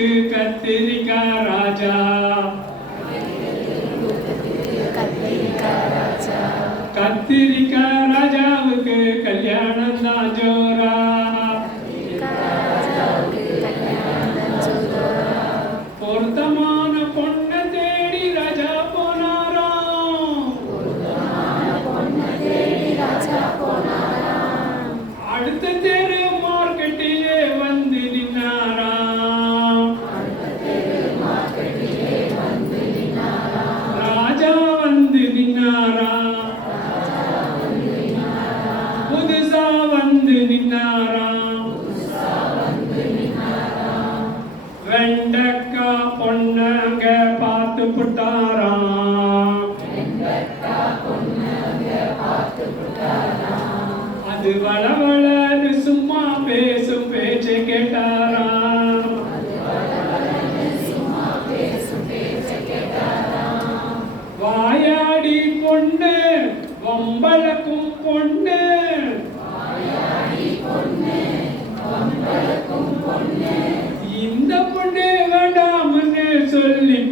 கத்திரிக்கா ராஜா. கத்திரிக்கா ராஜாவுக்கு கல்யாணம் தான் ஜோரா. பொருத்தமான பொண்ணை தேடி ராஜா போனாராம் அடுத்த வெண்டக்கா பொண்ணங்க பார்த்து புட்டாராம் அது வளவள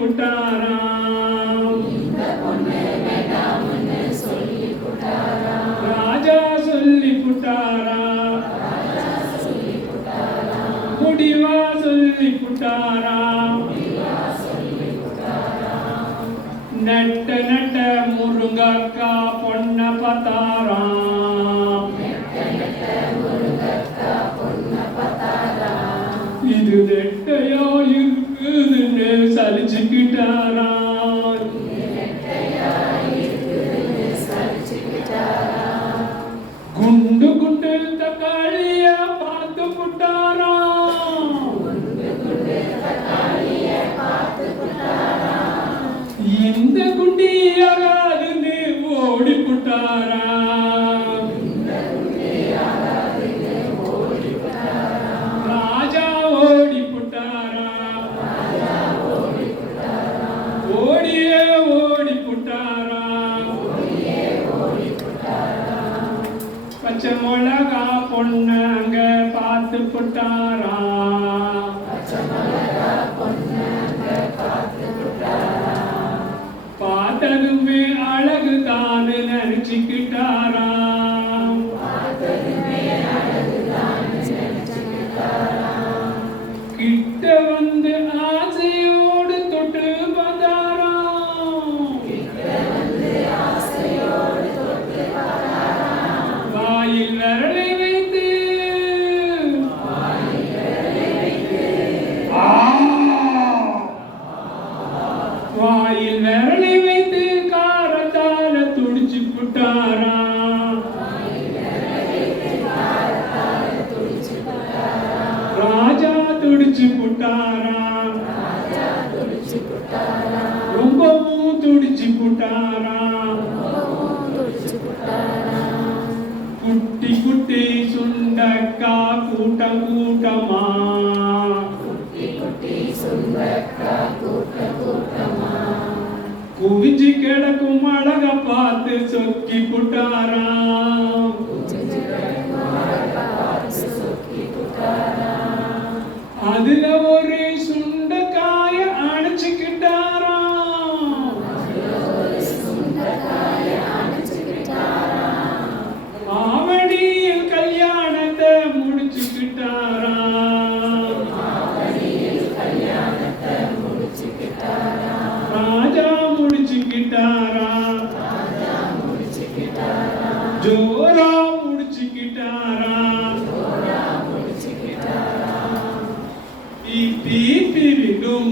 புட்டாராம். ராஜா சொல்லி புட்டாராம். முடிவா சொல்லி புட்டாராம். நட்ட நட்ட முருங்கக்கா பொண்ண பார்த்தாராம் இது நெட்டையோ sal chikitara பச்சை மிளகா பொண்ணங்க பார்த்து புட்டாரா? பார்த்ததுமே அழகு தான் நினைச்சுக்கிட்டாரா? తుడిచిపుటారా రొంబము తుడిచిపుటారా కుట్టి కుట్టి సుందక్క కూట కూటమా? కువిచి కెడకు మడగ పాత సొక్కి పుటారా അതിനെ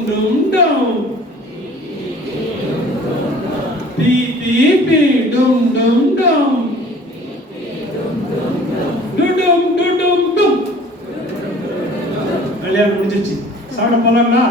டும் டும் டும் பீ பீ பீ டும் டும் டுடும் டுடும் டும். கல்யாணம் முடிஞ்சிருச்சு. சாப்பிட போலாங்களா